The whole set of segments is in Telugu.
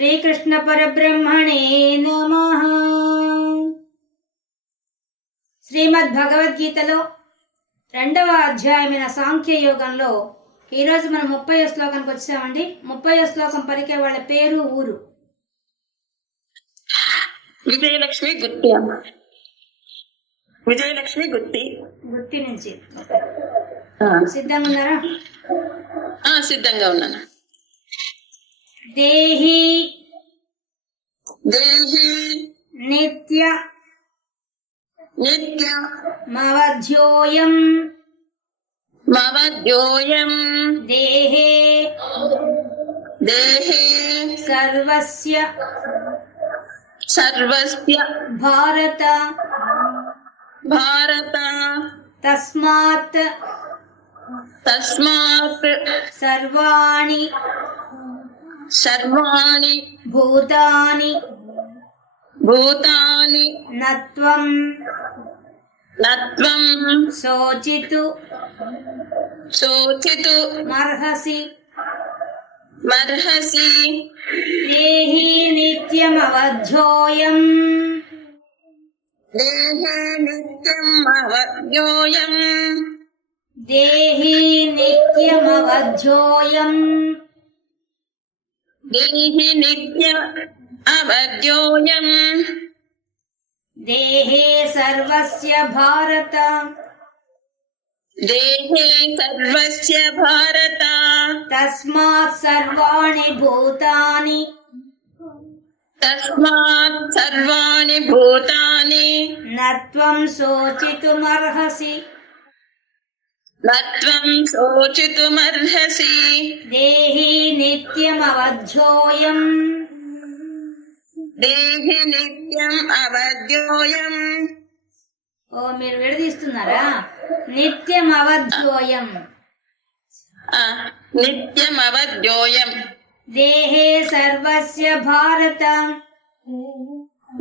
శ్రీకృష్ణ పరబ్రహ్మణే నమః. శ్రీమద్ భగవద్గీతలో 2వ అధ్యాయమైన సాంఖ్య యోగంలో ఈరోజు మనం 30వ శ్లోకానికి వచ్చామండి. 30వ శ్లోకం పలికే వాళ్ళ పేరు ఊరు. విజయలక్ష్మి గుత్తి అమ్మ. విజయలక్ష్మి గుత్తి గుత్తి నుంచి సిద్ధంగా ఉన్నారా? సిద్ధంగా ఉన్నాను. దేహి దేహి నిత్య నిత్య మవధ్యోయం మవద్యోయం దేహే దేహే సర్వస్య సర్వస్య భారత భారత తస్మాత్ తస్మాత్ సర్వాణి సర్వాణి భూతాని భూతాని నత్వం నత్వం శోచితు శోచితు మర్హసి మర్హసి. దేహి నిత్యమవధ్యోయం దేహే నిత్యం అవద్యోయం దేహి నిత్యమవధ్యోయం దేహి నిత్య అవద్యోయం దేహే సర్వస్య భారత దేహే సర్వస్య భారత తస్మాత్ సర్వాణి భూతాని తస్మాత్ సర్వాణి భూతాని నత్వం శోచితుమర్హసి నత్వం శోచితుమర్హసి. దేహి నిత్యమవధ్యోయం దేహి నిత్యం అవద్యోయం. మీరు విడదీస్తున్నారా? నిత్యమవధ్యోయం నిత్యం అవద్యోయం దేహే సర్వస్య భారత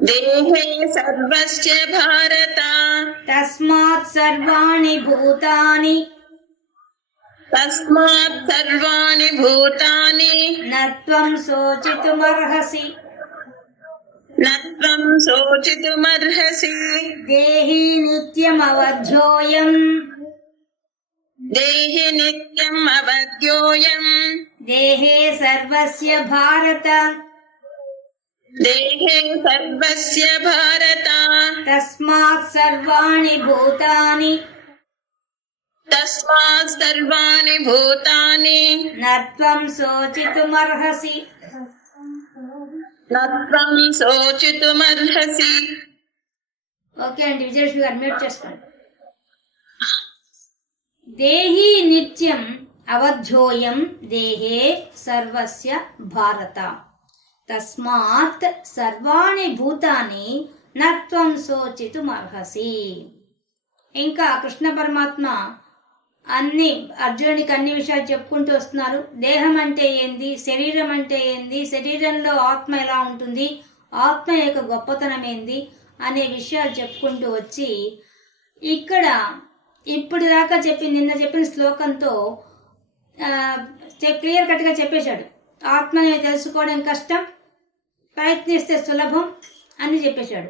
దేహే సర్వస్య భారత తస్మాత్ సర్వాణి భూతాని తస్మాత్ సర్వాణి భూతాని నత్వం శోచితుమర్హసి నత్వం శోచితుమర్హసి. దేహి నిత్యమవధ్యోయం దేహి నిత్యం అవద్యోయం దేహే సర్వస్య భారత దేహే సర్వస్య భారత తస్మాత్ సర్వాణి భూతాని తస్మాత్ సర్వాణి భూతాని నత్వం శోచితుమర్హసి నత్వం శోచితుమర్హసి. ఓకే అండి, విజయలక్ష్మి గారు మ్యూట్ చేసుకోండి. దేహి నిత్యం అవధ్యోయం దేహే సర్వస్య భారత తస్మాత్ సర్వాణి భూతాని నత్వం శోచితుమర్హసి. ఇంకా కృష్ణ పరమాత్మ అర్జునుడికి అన్ని విషయాలు చెప్పుకుంటూ వస్తున్నారు. దేహం అంటే ఏంది, శరీరం అంటే ఏంది, శరీరంలో ఆత్మ ఎలా ఉంటుంది, ఆత్మ యొక్క గొప్పతనం ఏంది అనే విషయాలు చెప్పుకుంటూ వచ్చి ఇక్కడ ఇప్పుడు దాకా నిన్న చెప్పిన శ్లోకంతో క్లియర్ కట్గా చెప్పేశాడు. ఆత్మని తెలుసుకోవడం కష్టం, ప్రయత్నిస్తే సులభం అని చెప్పేశాడు.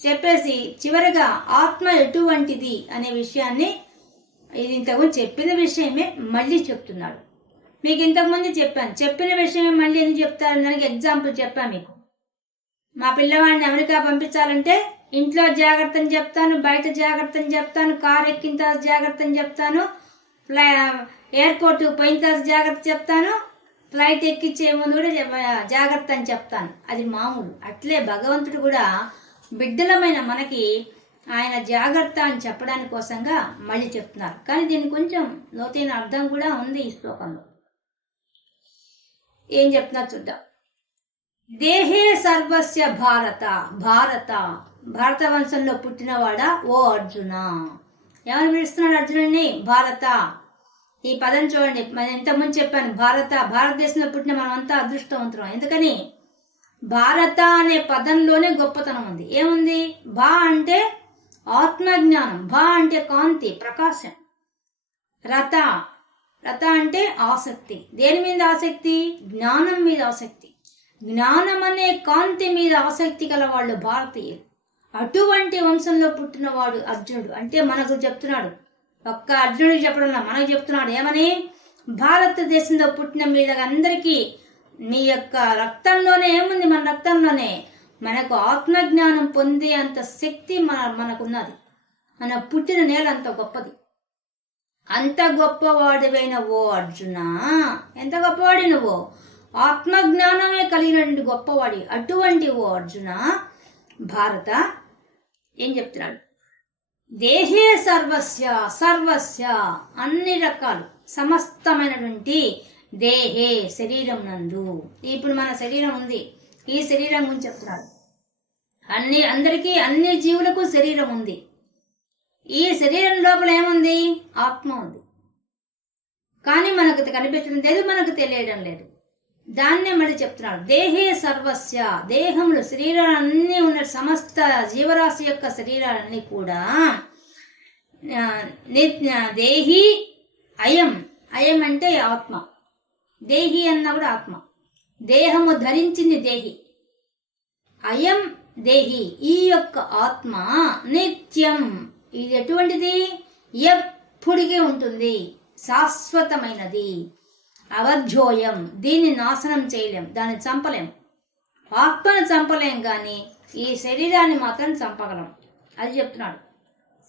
చెప్పేసి చివరిగా ఆత్మ ఎటువంటిది అనే విషయాన్ని ఇది ఇంతకుముందు చెప్పిన విషయమే మళ్ళీ చెప్తున్నాడు. మీకు ఇంతకుముందు చెప్పిన విషయమే మళ్ళీ ఎందుకు చెప్తారు? దానికి ఎగ్జాంపుల్ చెప్పాను మీకు. మా పిల్లవాడిని అమెరికా పంపించాలంటే ఇంట్లో జాగ్రత్తని చెప్తాను, బయట జాగ్రత్తని చెప్తాను, కార్ ఎక్కిన తర్వాత జాగ్రత్తని చెప్తాను, ఎయిర్పోర్ట్ పోయిన తర్వాత జాగ్రత్త చెప్తాను, ఫ్లైట్ ఎక్కించే ముందు కూడా జాగ్రత్త అని చెప్తాను. అది మామూలు. అట్లే భగవంతుడు కూడా బిడ్డలమైన మనకి ఆయన జాగ్రత్త అని చెప్పడానికి కోసంగా మళ్ళీ చెప్తున్నారు. కానీ దీనికి కొంచెం లోతైన అర్థం కూడా ఉంది ఈ శ్లోకంలో. ఏం చెప్తున్నారు చూద్దాం. దేహే సర్వస్య భారత భారత భారత వంశంలో పుట్టినవాడా ఓ అర్జున. ఎవరు పిలుస్తున్నాడు అర్జునుడిని? భారత. ఈ పదం చూడండి, నేను ఇంతకుముందు చెప్పాను. భారతదేశంలో పుట్టిన మనమంతా అదృష్టవంతులం. ఎందుకని? భారత అనే పదంలోనే గొప్పతనం ఉంది. ఏముంది? భా అంటే ఆత్మజ్ఞానం, భా అంటే కాంతి, ప్రకాశం. రత రత అంటే ఆసక్తి. దేని మీద ఆసక్తి? జ్ఞానం మీద ఆసక్తి. జ్ఞానం అనే కాంతి మీద ఆసక్తి గల వాళ్ళు భారతీయులు. అటువంటి వంశంలో పుట్టినవాడు అర్జునుడు. అంటే మనకు చెప్తున్నాడు, ఒక్క అర్జునుడికి చెప్పడంలో మనకు చెప్తున్నాడు ఏమని, భారతదేశంలో పుట్టిన మీద అందరికీ మీ యొక్క రక్తంలోనే ఏముంది, మన రక్తంలోనే మనకు ఆత్మజ్ఞానం పొందే అంత శక్తి మనకున్నది. మన పుట్టిన నేల అంత గొప్పది. అంత గొప్పవాడివైన ఓ అర్జున, ఎంత గొప్పవాడి నువ్వు, ఆత్మజ్ఞానమే కలిగినటువంటి గొప్పవాడి. అటువంటి ఓ అర్జున భారత ఏం చెప్తున్నాడు, దేహే సర్వస్య, సర్వస్య అన్ని రకాలు, సమస్తమైనటువంటి దేహే శరీరం నందు, ఇప్పుడు మన శరీరం ఉంది, ఈ శరీరం గురించి చెప్తున్నాడు. అందరికీ అన్ని జీవులకు శరీరం ఉంది. ఈ శరీరం లోపల ఏముంది, ఆత్మ ఉంది. కానీ మనకు కనిపించడం లేదు, మనకు తెలియడం లేదు. దాన్నే మళ్ళీ చెప్తున్నాడు, దేహే సర్వస్య, దేహంలో శరీరాలన్నీ ఉన్న సమస్త జీవరాశి యొక్క శరీరాలన్నీ కూడా దేహి అయం, అయం అంటే ఆత్మ, దేహి అన్నా కూడా ఆత్మ, దేహము ధరించింది దేహి, అయం దేహి, ఈ యొక్క ఆత్మ నిత్యం, ఇది ఎటువంటిది, ఎప్పటికీ ఉంటుంది, శాశ్వతమైనది, అవధ్యోయం, దీన్ని నాశనం చేయలేం, దాన్ని చంపలేం. ఆత్మను చంపలేం కానీ ఈ శరీరాన్ని మాత్రం చంపగలం. అది చెప్తున్నాడు.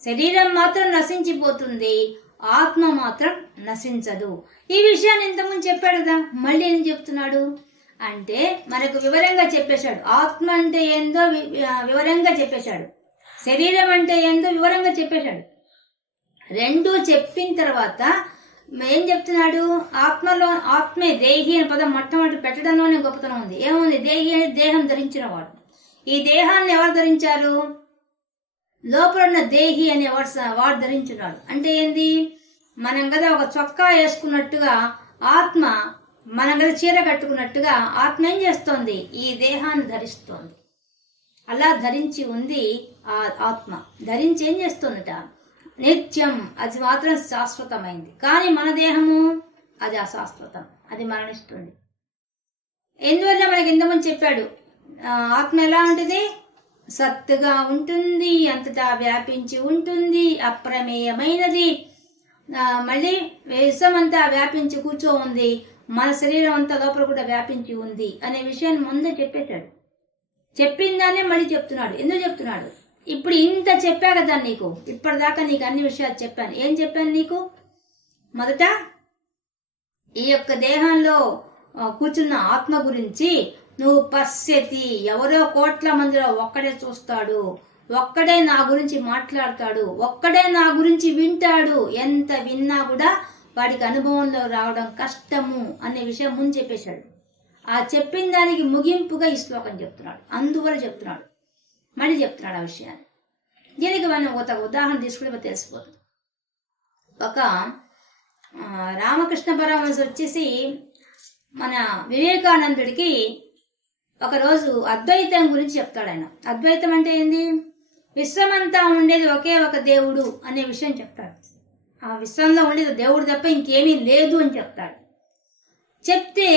శరీరం మాత్రం నశించిపోతుంది, ఆత్మ మాత్రం నశించదు. ఈ విషయాన్ని ఇంతకుముందు చెప్పాడు కదా, మళ్ళీ ఏం చెప్తున్నాడు అంటే మనకు వివరంగా చెప్పేశాడు. ఆత్మ అంటే ఏందో వివరంగా చెప్పేశాడు, శరీరం అంటే ఏందో వివరంగా చెప్పేశాడు. రెండూ చెప్పిన తర్వాత ఏం చెప్తున్నాడు, ఆత్మలో, ఆత్మే దేహి అనే పదం మొట్టమొదటి పెట్టడంలోనే గొప్పతనం ఉంది. ఏముంది, దేహి అంటే దేహం ధరించిన వాడు. ఈ దేహాన్ని ఎవరు ధరించారు, లోపల ఉన్న దేహి అనే వాడు ధరించున్నాడు. అంటే ఏంది, మనం కదా ఒక చొక్కా వేసుకున్నట్టుగా ఆత్మ, మనం కదా చీర కట్టుకున్నట్టుగా ఆత్మ ఏం చేస్తోంది, ఈ దేహాన్ని ధరిస్తోంది. అలా ధరించి ఉంది ఆ ఆత్మ. ధరించి ఏం చేస్తుందట, నిత్యం, అది మాత్రం శాశ్వతమైంది. కానీ మన దేహము అది అశాశ్వతం, అది మరణిస్తుంది. ఎందువల్ల మనకి ఇంతకుముందు చెప్పాడు, ఆత్మ ఎలా ఉంటుంది, సత్తుగా ఉంటుంది, అంతటా వ్యాపించి ఉంటుంది, అప్రమేయమైనది, మళ్ళీ విశ్వమంతా వ్యాపించి కూర్చో ఉంది, మన శరీరం అంతా లోపల కూడా వ్యాపించి ఉంది అనే విషయాన్ని ముందే చెప్పేశాడు. చెప్పిందానే మళ్ళీ చెప్తున్నాడు. ఎందుకు చెప్తున్నాడు, ఇప్పుడు ఇంత చెప్పా కదా నీకు, ఇప్పటిదాకా నీకు అన్ని విషయాలు చెప్పాను. ఏం చెప్పాను నీకు, మొదట ఈ యొక్క దేహంలో కూర్చున్న ఆత్మ గురించి నువ్వు పశ్యతి, ఎవరో కోట్ల మందిలో ఒక్కడే చూస్తాడు, ఒక్కడే నా గురించి మాట్లాడతాడు, ఒక్కడే నా గురించి వింటాడు, ఎంత విన్నా కూడా వాడికి అనుభవంలో రావడం కష్టము అనే విషయం ముందు చెప్పేశాడు. ఆ చెప్పిన దానికి ముగింపుగా ఈ శ్లోకం చెప్తున్నాడు. అందువల్ల చెప్తున్నాడు, మళ్ళీ చెప్తున్నాడు ఆ విషయాన్ని. దీనికి మనం ఒక ఉదాహరణ తీసుకుంటే తెలిసిపోతుంది. ఒక రామకృష్ణ పరమహంస వచ్చేసి మన వివేకానందుడికి ఒకరోజు అద్వైతం గురించి చెప్తాడు. ఆయన అద్వైతం అంటే ఏంది, విశ్వమంతా ఉండేది ఒకే ఒక దేవుడు అనే విషయం చెప్తాడు. ఆ విశ్వంలో ఉండేది దేవుడు తప్ప ఇంకేమీ లేదు అని చెప్తాడు. చెప్తే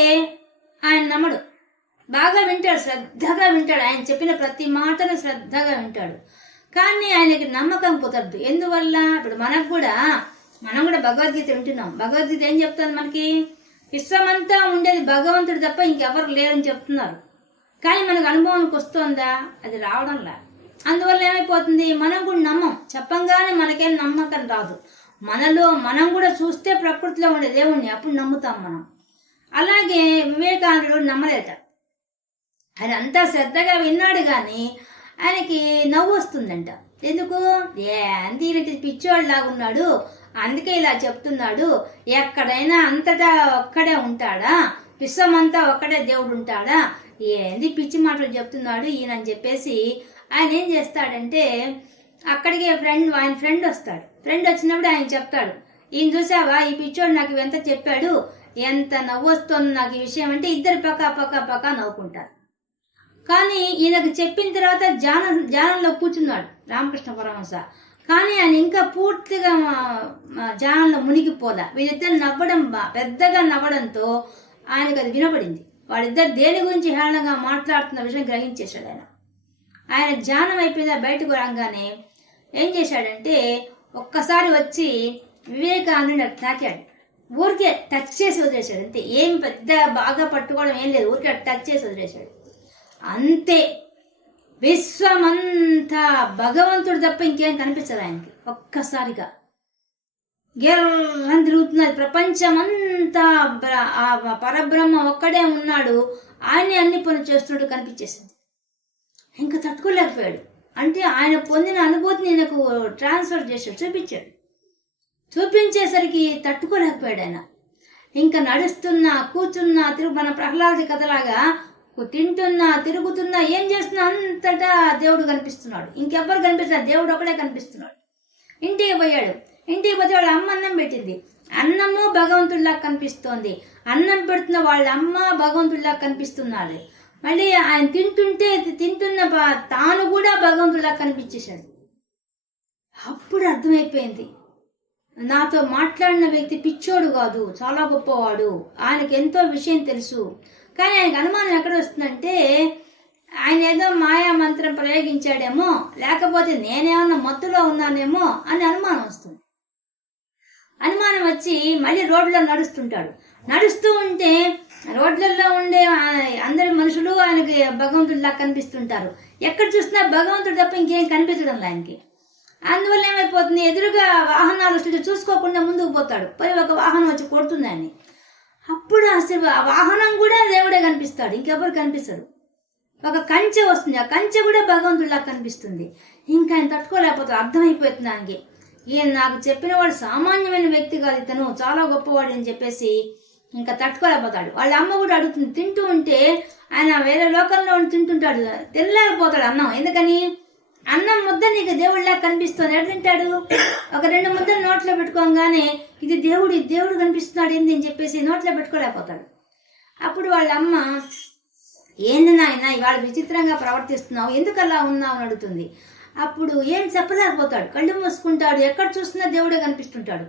ఆయన నమ్మడు, బాగా వింటాడు, శ్రద్ధగా వింటాడు, ఆయన చెప్పిన ప్రతి మాటను శ్రద్ధగా వింటాడు. కానీ ఆయనకి నమ్మకం కుదరదు. ఎందువల్ల, ఇప్పుడు మనం కూడా భగవద్గీత వింటున్నాం. భగవద్గీత ఏం చెప్తుంది మనకి, విశ్వమంతా ఉండేది భగవంతుడు తప్ప ఇంకెవరు లేరని చెప్తున్నారు. కానీ మనకు అనుభవానికి వస్తుందా, అది రావడంలా. అందువల్ల ఏమైపోతుంది, మనం కూడా నమ్మం, చెప్పంగానే మనకేం నమ్మకం రాదు. మనలో మనం కూడా చూస్తే ప్రకృతిలో ఉండే దేవుణ్ణి అప్పుడు నమ్ముతాం మనం. అలాగే వివేకానందుడు నమ్మలేట. ఆయన అంతా శ్రద్ధగా విన్నాడు కానీ ఆయనకి నవ్వు వస్తుందంట. ఎందుకు, ఏంటి పిచ్చోళ్ళలాగా ఉన్నాడు, అందుకే ఇలా చెప్తున్నాడు, ఎక్కడైనా అంతటా ఒక్కడే ఉంటాడా, విశ్వమంతా ఒక్కడే దేవుడు ఉంటాడా, ఏంది పిచ్చి మాటలు చెప్తున్నాడు ఈయన అని చెప్పేసి ఆయన ఏం చేస్తాడంటే అక్కడికి ఆయన ఫ్రెండ్ వస్తాడు. ఫ్రెండ్ వచ్చినప్పుడు ఆయన చెప్తాడు, ఈయన చూసావా, ఈ పిచ్చోడు నాకు ఎంత చెప్పాడు, ఎంత నవ్వు వస్తుంది నాకు ఈ విషయం అంటే ఇద్దరు పక్క నవ్వుకుంటారు. కానీ ఈయనకు చెప్పిన తర్వాత ధ్యానంలో కూర్చున్నాడు రామకృష్ణ పరమహంస. కానీ ఆయన ఇంకా పూర్తిగా ధ్యానంలో మునిగిపోదా. వీళ్ళిద్దరు పెద్దగా నవ్వడంతో ఆయనకు అది వినపడింది. వాళ్ళిద్దరు దేని గురించి హేళనగా మాట్లాడుతున్న విషయం గ్రహించేశాడు ఆయన. ఆయన ధ్యానం అయిపోయిందా బయటకు రాగానే ఏం చేశాడంటే ఒక్కసారి వచ్చి వివేకానందుని తాకాడు. ఊరికే టచ్ చేసి వదిలేశాడు అంతే. ఏం పెద్ద బాగా పట్టుకోవడం ఏం లేదు, ఊరికే టచ్ చేసి వదిలేశాడు అంతే. విశ్వమంతా భగవంతుడు తప్ప ఇంకేం కనిపించదు ఆయనకి. ఒక్కసారిగా గెర్రని తిరుగుతున్నది ప్రపంచమంతా, పరబ్రహ్మ ఒక్కడే ఉన్నాడు, ఆయనే అన్ని పనులు చేస్తున్నాడు కనిపించేసింది. ఇంకా తట్టుకోలేకపోయాడు. అంటే ఆయన పొందిన అనుభూతిని నాకు ట్రాన్స్ఫర్ చేశాడు, చూపించాడు. చూపించేసరికి తట్టుకోలేకపోయాడు ఆయన. ఇంకా నడుస్తున్నా కూర్చున్నా మన ప్రహ్లాది కథలాగా తింటున్నా తిరుగుతున్నా ఏం చేస్తున్నా అంతటా దేవుడు కనిపిస్తున్నాడు. ఇంకెవ్వరు కనిపిస్తున్నారు, దేవుడు ఒకడే కనిపిస్తున్నాడు. ఇంటికి పోయాడు. ఇంటికి పోతే వాళ్ళ అమ్మ అన్నం పెట్టింది. అన్నము భగవంతుడిలా కనిపిస్తోంది. అన్నం పెడుతున్న వాళ్ళ అమ్మ భగవంతుడిలా కనిపిస్తున్నారు. మళ్ళీ ఆయన తింటున్న తాను కూడా భగవంతుడిలా కనిపించేశాడు. అప్పుడు అర్థమైపోయింది, నాతో మాట్లాడిన వ్యక్తి పిచ్చోడు కాదు, చాలా గొప్పవాడు, ఆయనకి ఎంతో విషయం తెలుసు. కానీ ఆయనకు అనుమానం ఎక్కడ వస్తుందంటే ఆయన ఏదో మాయా మంత్రం ప్రయోగించాడేమో, లేకపోతే నేనేమన్నా మత్తులో ఉన్నానేమో అని అనుమానం వస్తుంది. అనుమానం వచ్చి మళ్ళీ రోడ్లో నడుస్తుంటాడు. నడుస్తూ ఉంటే రోడ్లలో ఉండే అందరి మనుషులు ఆయనకి భగవంతుడిలా కనిపిస్తుంటారు. ఎక్కడ చూసినా భగవంతుడు తప్ప ఇంకేం కనిపించడం ఆయనకి. అందువల్ల ఏమైపోతుంది, ఎదురుగా వాహనాలు వస్తుంటే చూసుకోకుండా ముందుకు పోతాడు. పోయి ఒక వాహనం వచ్చి కొడుతుంది ఆయన్ని. అప్పుడు అసలు ఆ వాహనం కూడా దేవుడే కనిపిస్తాడు, ఇంకెవరు కనిపిస్తాడు. ఒక కంచె వస్తుంది, ఆ కంచె కూడా భగవంతుడిలా కనిపిస్తుంది. ఇంకా ఆయన తట్టుకోలేకపోతాడు. అర్థమైపోతుంది ఆయనకి, ఈయన నాకు చెప్పిన వాడు సామాన్యమైన వ్యక్తి కాదు, ఇతను చాలా గొప్పవాడు అని చెప్పేసి ఇంకా తట్టుకోలేకపోతాడు. వాళ్ళ అమ్మ కూడా అడుగుతుంది. తింటూ ఉంటే ఆయన వేరే లోకంలో తింటుంటాడు, తినలేకపోతాడు అన్నం. ఎందుకని, అన్నం ముద్ద నీకు దేవుడిలా కనిపిస్తుంది, ఎక్కడ తింటాడు? ఒక 2 ముద్దలు నోట్లో పెట్టుకోగానే ఇది దేవుడు కనిపిస్తున్నాడు ఏంది అని చెప్పేసి నోట్లో పెట్టుకోలేకపోతాడు. అప్పుడు వాళ్ళ అమ్మ, ఏంది నాయన ఇవాళ విచిత్రంగా ప్రవర్తిస్తున్నావు, ఎందుకు అలా ఉన్నావు అని అడుగుతుంది. అప్పుడు ఏం చెప్పలేకపోతాడు, కళ్ళు మూసుకుంటాడు. ఎక్కడ చూసినా దేవుడే కనిపిస్తుంటాడు.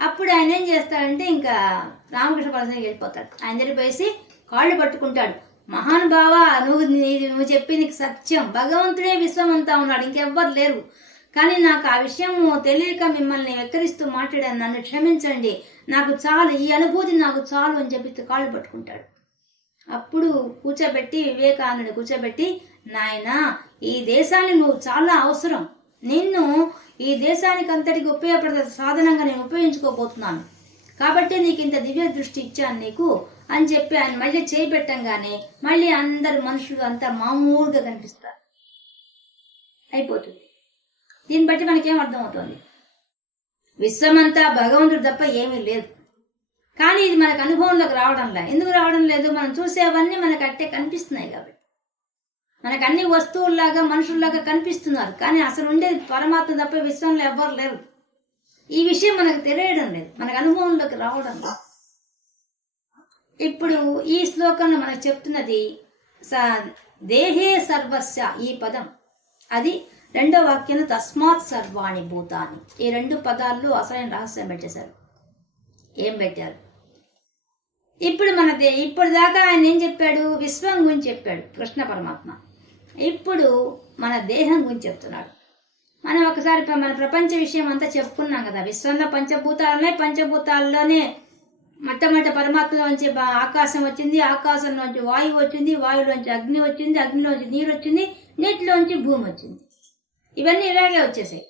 అప్పుడు ఆయన ఏం చేస్తాడంటే ఇంకా రామకృష్ణ పరమహంసకి వెళ్ళిపోతాడు. ఆయన వెళ్ళిపోయేసి కాళ్ళు పట్టుకుంటాడు. మహానుభావ, నువ్వు చెప్పింది సత్యం, భగవంతుడే విశ్వమంతా ఉన్నాడు, ఇంకెవ్వరు లేరు. కానీ నాకు ఆ విషయం తెలియక మిమ్మల్ని వెక్కరిస్తూ మాట్లాడాను, నన్ను క్షమించండి, నాకు చాలు, ఈ అనుభూతి నాకు చాలు అని చెప్పి కాళ్ళు పట్టుకుంటాడు. అప్పుడు వివేకానందుని కూర్చోబెట్టి, నాయనా ఈ దేశాన్ని నువ్వు చాలా అవసరం, నిన్ను ఈ దేశానికి అంతటికి ఉపయోగపడే సాధనంగా నేను ఉపయోగించుకోబోతున్నాను, కాబట్టి నీకు ఇంత దివ్య దృష్టి ఇచ్చాను నీకు అని చెప్పి ఆయన మళ్ళీ చేయి పెట్టంగానే మళ్ళీ అందరు మనుషులు అంతా మామూలుగా కనిపిస్తారు. అయిపోతుంది. దీన్ని బట్టి మనకేం అర్థమవుతుంది, విశ్వమంతా భగవంతుడు తప్ప ఏమీ లేదు. కానీ ఇది మనకు అనుభవంలోకి రావడం లేదు. ఎందుకు రావడం లేదు, మనం చూసేవన్నీ మనకు అట్టే కనిపిస్తున్నాయి కాబట్టి. మనకు అన్ని వస్తువుల్లాగా మనుషుల్లాగా కనిపిస్తున్నారు, కానీ అసలు ఉండేది పరమాత్మ తప్ప విశ్వంలో ఎవ్వరు లేరు. ఈ విషయం మనకు తెలియడం లేదు, మనకు అనుభవంలోకి రావడం లేదు. ఇప్పుడు ఈ శ్లోకంలో మనకు చెప్తున్నది దేహే సర్వస్య ఈ పదం, అది 2వ వాక్యం తస్మాత్ సర్వాణి భూతాని. ఈ 2 పదాల్లో అసలైన రహస్యం పెట్టేశారు. ఏం పెట్టారు? ఇప్పుడు ఇప్పుడు దాకా ఆయన ఏం చెప్పాడు, విశ్వం గురించి చెప్పాడు కృష్ణ పరమాత్మ. ఇప్పుడు మన దేహం గురించి చెప్తున్నాడు. మనం ఒకసారి మన ప్రపంచ విషయం అంతా చెప్పుకున్నాం కదా. విశ్వంలో పంచభూతాలనే, పంచభూతాల్లోనే మొట్టమొదటి పరమాత్మలోంచి ఆకాశం వచ్చింది, ఆకాశంలోంచి వాయువు వచ్చింది, వాయువులోంచి అగ్ని వచ్చింది, అగ్నిలోంచి నీరు వచ్చింది, నీటిలోంచి భూమి వచ్చింది. ఇవన్నీ ఇలాగే వచ్చేసాయి.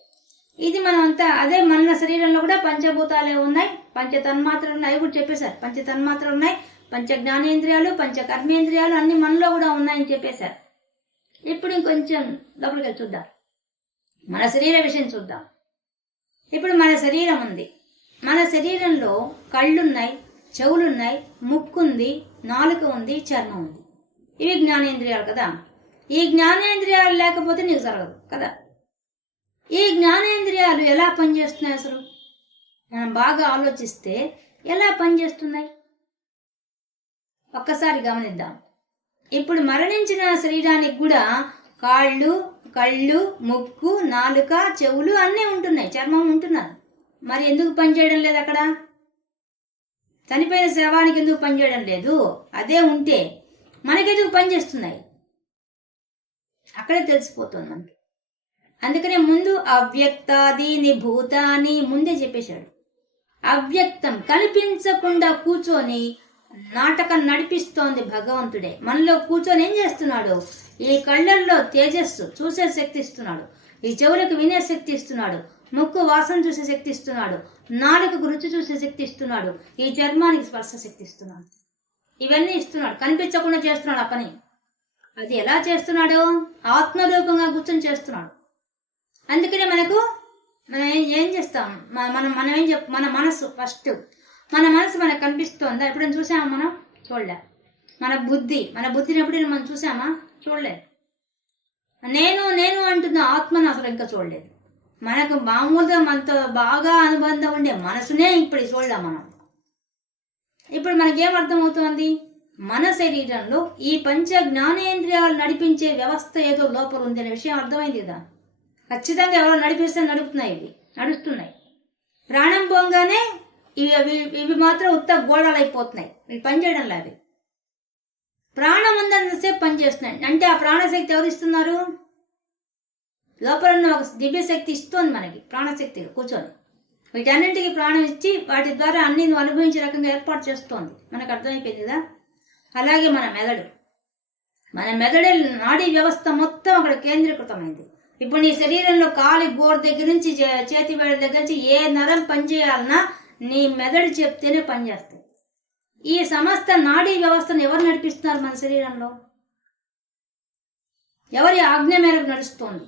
ఇది మనం అంతా అదే మన శరీరంలో కూడా పంచభూతాలే ఉన్నాయి, పంచ తన్మాత్రలు ఉన్నాయి. అవి కూడా చెప్పేశారు, పంచ తన్మాత్రలు ఉన్నాయి, పంచ జ్ఞానేంద్రియాలు, పంచ కర్మేంద్రియాలు అన్ని మనలో కూడా ఉన్నాయని చెప్పేశారు. ఇప్పుడు ఇంకొంచెం లోపలికి వెళ్ళి చూద్దాం, మన శరీర విషయం చూద్దాం. ఇప్పుడు మన శరీరం ఉంది, మన శరీరంలో కళ్ళున్నాయి, చెవులున్నాయి, ముక్కు ఉంది, నాలుక ఉంది, చర్మం ఉంది. ఇవి జ్ఞానేంద్రియాలు కదా. ఈ జ్ఞానేంద్రియాలు లేకపోతే నీకు జరగదు కదా. ఈ జ్ఞానేంద్రియాలు ఎలా పనిచేస్తున్నాయి అసలు మనం బాగా ఆలోచిస్తే ఎలా పనిచేస్తున్నాయి ఒక్కసారి గమనిద్దాం. ఇప్పుడు మరణించిన శరీరానికి కూడా కాళ్ళు, కళ్ళు, ముక్కు, నాలుక, చెవులు అన్నీ ఉంటున్నాయి, చర్మం ఉంటున్నారు. మరి ఎందుకు పనిచేయడం లేదు అక్కడ? చనిపోయిన శవానికి ఎందుకు పనిచేయడం లేదు? అదే ఉంటే మనకెందుకు పనిచేస్తున్నాయి అక్కడే తెలిసిపోతుంది మనకి. అందుకనే ముందు అవ్యక్తాదీని భూతాన్ని ముందే చెప్పేశాడు. అవ్యక్తం కనిపించకుండా కూర్చొని నాటకం నడిపిస్తోంది భగవంతుడే. మనలో కూర్చొని ఏం చేస్తున్నాడు? ఈ కళ్ళల్లో తేజస్సు చూసే శక్తి ఇస్తున్నాడు, ఈ చెవులకు వినే శక్తి ఇస్తున్నాడు, ముక్కు వాసన చూసే శక్తి ఇస్తున్నాడు, నాలుకకు రుచి చూసే శక్తి ఇస్తున్నాడు, ఈ చర్మానికి స్పర్శ శక్తి ఇస్తున్నాడు. ఇవన్నీ ఇస్తున్నాడు, కనిపించకుండా చేస్తున్నాడు ఆ పని. అది ఎలా చేస్తున్నాడు? ఆత్మరూపంగా కూర్చొని చేస్తున్నాడు. అందుకనే మనం ఏం చేస్తాం? మనం ఏం మన మనసు ఫస్ట్, మన మనసు మనకు కనిపిస్తోందా? ఎప్పుడైనా చూసామా? మనం చూడలే. మన బుద్ధిని ఎప్పుడైనా మనం చూసామా? చూడలేదు. నేను అంటున్న ఆత్మను అసలు ఇంకా చూడలేదు. మనకు మామూలుగా మనతో బాగా అనుబంధం ఉండే మనసునే ఇప్పుడు చూడలేం మనం. ఇప్పుడు మనకేం అర్థమవుతోంది? మన శరీరంలో ఈ పంచ జ్ఞానేంద్రియాలు నడిపించే వ్యవస్థ ఏదో లోపల ఉంది అనే విషయం అర్థమైంది కదా. ఖచ్చితంగా ఎవరో నడిపిస్తే నడుస్తున్నాయి. ప్రాణం పోగానే ఇవి మాత్రం ఉత్త గోడలు అయిపోతున్నాయి, ఇవి పనిచేయడం లేదు. ప్రాణం ఉందన్నసేపు పనిచేస్తున్నాయి అంటే ఆ ప్రాణశక్తి ఎవరు ఇస్తున్నారు? లోపల ఉన్న ఒక దివ్యశక్తి ఇస్తోంది మనకి, ప్రాణశక్తి కూర్చొని వీటన్నింటికి ప్రాణం ఇచ్చి వాటి ద్వారా అన్ని నువ్వు అనుభవించే రకంగా ఏర్పాటు చేస్తోంది. మనకు అర్థమైపోయింది కదా. అలాగే మన మెదడు నాడీ వ్యవస్థ మొత్తం అక్కడ కేంద్రీకృతమైంది. ఇప్పుడు నీ శరీరంలో కాలి గోడ దగ్గర నుంచి చేతి వేళ్ళ దగ్గర నుంచి ఏ నరం పనిచేయాలన్నా నీ మెదడు చెప్తేనే పనిచేస్తాయి. ఈ సమస్త నాడీ వ్యవస్థను ఎవరు నడిపిస్తున్నారు? మన శరీరంలో ఎవరి ఆజ్ఞ మేరకు నడుస్తోంది?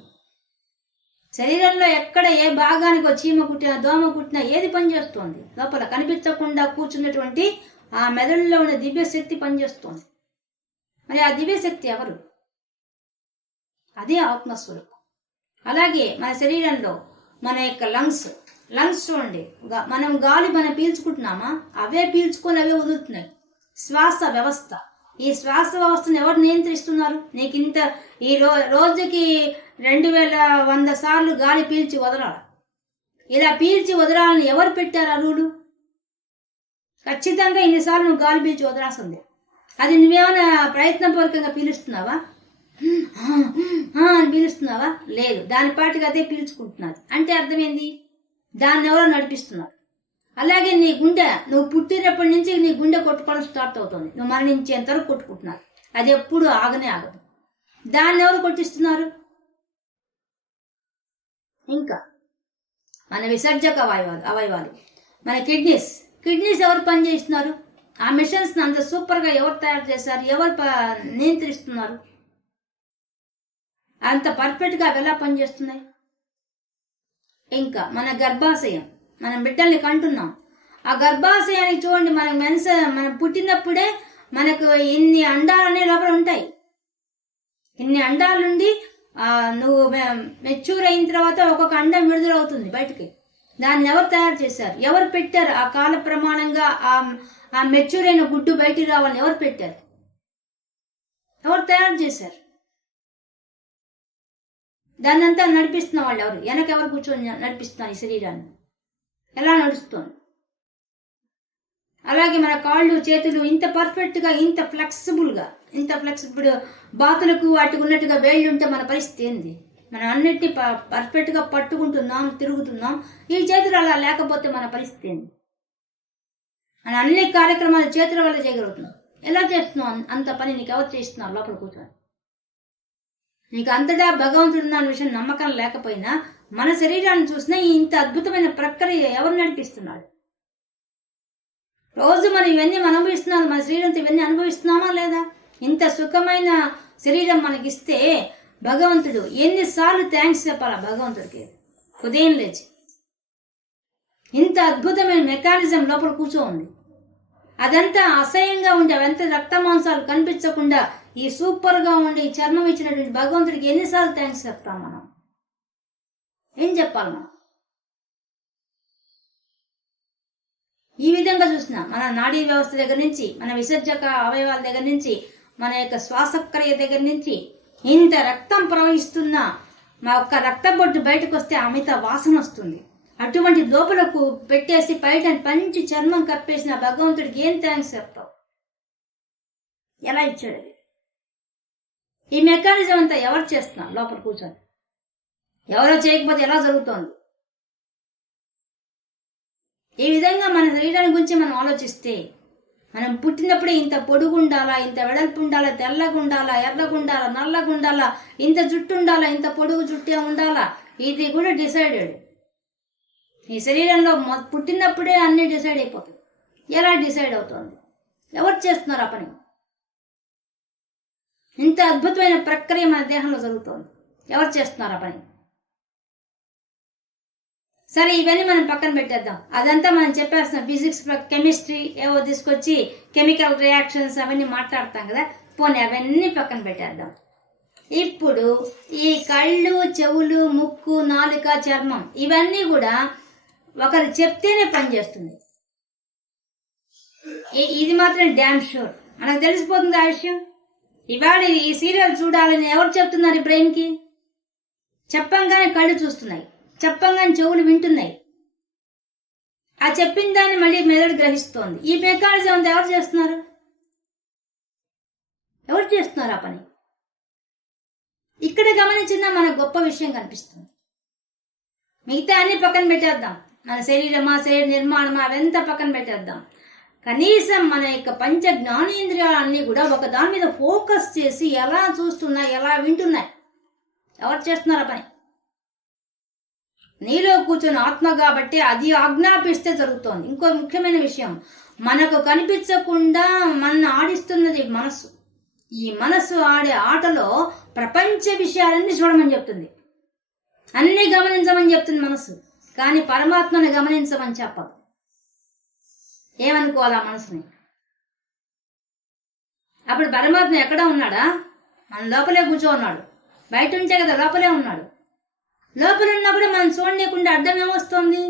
శరీరంలో ఎక్కడ ఏ భాగానికి చీమ కుట్టినా దోమ కుట్టినా ఏది పనిచేస్తోంది? లోపల కనిపించకుండా కూర్చున్నటువంటి ఆ మెదడులో ఉన్న దివ్యశక్తి పనిచేస్తోంది. మరి ఆ దివ్యశక్తి ఎవరు? అదే ఆత్మస్వరూపం. అలాగే మన శరీరంలో మన యొక్క లంగ్స్ చూడండి, మనం గాలి పీల్చుకుంటున్నామా? అవే పీల్చుకొని అవే వదులుతున్నాయి. శ్వాస వ్యవస్థ, ఈ శ్వాస వ్యవస్థను ఎవరు నియంత్రిస్తున్నారు? నీకు ఇంత ఈ రోజుకి 2100 సార్లు గాలి పీల్చి వదలాలి. ఇలా పీల్చి వదలాలని ఎవరు పెట్టారు అరువులు? ఖచ్చితంగా ఇన్నిసార్లు నువ్వు గాలి పీల్చి వదలాల్సిందే. అది నువ్వేమైనా ప్రయత్నపూర్వకంగా పీలుస్తున్నావా? అని పీలుస్తున్నావా? లేదు, దాని పాటికి అదే పీల్చుకుంటున్నది. అంటే అర్థమైంది, దాన్ని ఎవరో నడిపిస్తున్నారు. అలాగే నీ గుండె, నువ్వు పుట్టినప్పటి నుంచి నీ గుండె కొట్టుకోవడం స్టార్ట్ అవుతుంది, నువ్వు మరణించేంత వరకు కొట్టుకుంటున్నారు. అది ఎప్పుడు ఆగదు. దాన్ని ఎవరు కొట్టిస్తున్నారు? ఇంకా మన విసర్జక అవయవాలు, మన కిడ్నీస్ ఎవరు పనిచేస్తున్నారు? ఆ మిషన్స్ అంత సూపర్గా ఎవరు తయారు చేశారు? ఎవరు నియంత్రిస్తున్నారు? అంత పర్ఫెక్ట్గా అవి ఎలా పనిచేస్తున్నాయి? ఇంకా మన గర్భాశయం, మనం బిడ్డల్ని కంటున్నాం. ఆ గర్భాశయానికి చూడండి, మనం పుట్టినప్పుడే మనకు ఇన్ని అండాలనే లోపల ఉంటాయి. ఇన్ని అండాలుండి నువ్వు మెచ్యూర్ అయిన తర్వాత ఒక్కొక్క అండం విడుదలవుతుంది బయటికి. దాన్ని ఎవరు తయారు చేశారు? ఎవరు పెట్టారు? ఆ కాల ప్రమాణంగా ఆ మెచ్యూర్ అయిన గుడ్డు బయటికి రావాలని ఎవరు పెట్టారు? ఎవరు తయారు చేశారు? దాన్ని అంతా నడిపిస్తున్న వాళ్ళు ఎవరు? ఎవరు కూర్చొని నడిపిస్తున్నారు ఈ శరీరాన్ని? ఎలా నడుస్తుంది? అలాగే మన కాళ్ళు చేతులు ఇంత పర్ఫెక్ట్గా, ఇంత ఫ్లెక్సిబుల్గా బాతులకు వాటికి ఉన్నట్టుగా వేళ్ళు ఉంటే మన పరిస్థితి ఏంది? మనం అన్నిటినీ పర్ఫెక్ట్గా పట్టుకుంటున్నాం, తిరుగుతున్నాం. ఈ చేతులు అలా లేకపోతే మన పరిస్థితి ఏంది? మన అన్ని కార్యక్రమాలు చేతుల వల్ల చేయగలుగుతున్నాం. ఎలా చేస్తున్నాం అంత పని? నీకు ఎవరు చేస్తున్నారు లోపల కూర్చొని? నీకు అంతటా భగవంతుడు ఉన్న విషయం నమ్మకం లేకపోయినా మన శరీరాన్ని చూసినా ఇంత అద్భుతమైన ప్రక్రియ ఎవరు నడిపిస్తున్నాడు? రోజు మనం ఇవన్నీ అనుభవిస్తున్నాం, మన శరీరంతో ఇవన్నీ అనుభవిస్తున్నామా లేదా? ఇంత సుఖమైన శరీరం మనకిస్తే భగవంతుడు ఎన్నిసార్లు థ్యాంక్స్ చెప్పాలా భగవంతుడికి? ఉదయం లేచి ఇంత అద్భుతమైన మెకానిజం లోపల కూర్చోంది. అదంతా అసహ్యంగా ఉండి అవంతా రక్త మాంసాలు కనిపించకుండా ఈ సూపర్గా ఉండి చర్మం ఇచ్చినటువంటి భగవంతుడికి ఎన్నిసార్లు థ్యాంక్స్ చెప్తాం మనం? ఏం చెప్పాలి మనం? ఈ విధంగా చూసినా మన నాడీ వ్యవస్థ దగ్గర నుంచి, మన విసర్జక అవయవాల దగ్గర నుంచి, మన యొక్క శ్వాసక్రియ దగ్గర నుంచి ఇంత రక్తం ప్రవహిస్తున్నా మా ఒక్క రక్తబొట్టు బయటకు వస్తే అమిత వాసన వస్తుంది. అటువంటి లోపలకు పెట్టేసి పంచి చర్మం కప్పేసిన భగవంతుడికి ఏం థ్యాంక్స్ చెప్తావు? ఎలా ఇచ్చాడు అది? ఈ మెకానిజం అంతా ఎవరు చేస్తున్నారు లోపల కూర్చొని? ఎవరో చేయకపోతే ఎలా జరుగుతోంది? ఈ విధంగా మన శరీరాన్ని గురించి మనం ఆలోచిస్తే, మనం పుట్టినప్పుడే ఇంత పొడుగు ఉండాలా, ఇంత వెడల్పు ఉండాలా, తెల్లగా ఉండాలా, ఎర్రగా ఉండాలా, నల్లగా ఉండాలా, ఇంత జుట్టు ఉండాలా, ఇంత పొడుగు జుట్టే ఉండాలా, ఇది కూడా డిసైడెడ్. ఈ శరీరంలో పుట్టినప్పుడే అన్ని డిసైడ్ అయిపోతుంది. ఎలా డిసైడ్ అవుతుంది? ఎవరు చేస్తున్నారు ఆ పని? ఇంత అద్భుతమైన ప్రక్రియ మన దేహంలో జరుగుతోంది. ఎవరు చేస్తున్నారు ఆ పని? సరే, ఇవన్నీ మనం పక్కన పెట్టేద్దాం. అదంతా మనం చెప్పేస్తున్నాం. ఫిజిక్స్, కెమిస్ట్రీ ఏవో తీసుకొచ్చి కెమికల్ రియాక్షన్స్ అవన్నీ మాట్లాడతాం కదా. పోనీ అవన్నీ పక్కన పెట్టేద్దాం. ఇప్పుడు ఈ కళ్ళు, చెవులు, ముక్కు, నాలుక, చర్మం ఇవన్నీ కూడా ఒకరు చెప్తేనే పనిచేస్తుంది. ఇది మాత్రం డ్యామ్ షూర్. మనకు తెలిసిపోతుంది ఆ విషయం. ఇవాళ ఈ సీరియల్ చూడాలని ఎవరు చెప్తున్నారు ఈ బ్రెయిన్కి? చెప్పంగానే కళ్ళు చూస్తున్నాయి, చెప్పంగానే చెవులు వింటున్నాయి. ఆ చెప్పిన దాన్ని మళ్ళీ మెదడు గ్రహిస్తోంది. ఈ మెకానిజం అంతా ఎవరు చేస్తున్నారు? ఎవరు చేస్తున్నారు ఆ పని? ఇక్కడ గమనించిన మన గొప్ప విషయం కనిపిస్తుంది. మిగతా అన్ని పక్కన పెట్టేద్దాం. మన శరీరమా, శరీర నిర్మాణమా అవంతా పక్కన పెట్టేద్దాం. కనీసం మన యొక్క పంచ జ్ఞానేంద్రియాలన్నీ కూడా ఒక దాని మీద ఫోకస్ చేసి ఎలా చూస్తున్నాయి, ఎలా వింటున్నాయి. ఎవరు చేస్తున్నారు ఆ పని? నీలో కూర్చొని ఆత్మ కాబట్టి అది ఆజ్ఞాపిస్తే జరుగుతోంది. ఇంకో ముఖ్యమైన విషయం, మనకు కనిపించకుండా మనల్ని ఆడిస్తున్నది మనస్సు. ఈ మనస్సు ఆడే ఆటలో ప్రపంచ విషయాలన్నీ చూడమని చెప్తుంది, అన్ని గమనించమని చెప్తుంది మనస్సు. కానీ పరమాత్మని గమనించమని చెప్పదు. ఏమనుకోవాలా మనసుని? అప్పుడు పరమాత్మ ఎక్కడ ఉన్నాడా? మన లోపలే కూర్చో ఉన్నాడు. బయట ఉంటే కదా లోపలే ఉన్నాడు. లోపల ఉన్నప్పుడు మనం చూడలేకుండా అర్థం ఏమొస్తుంది?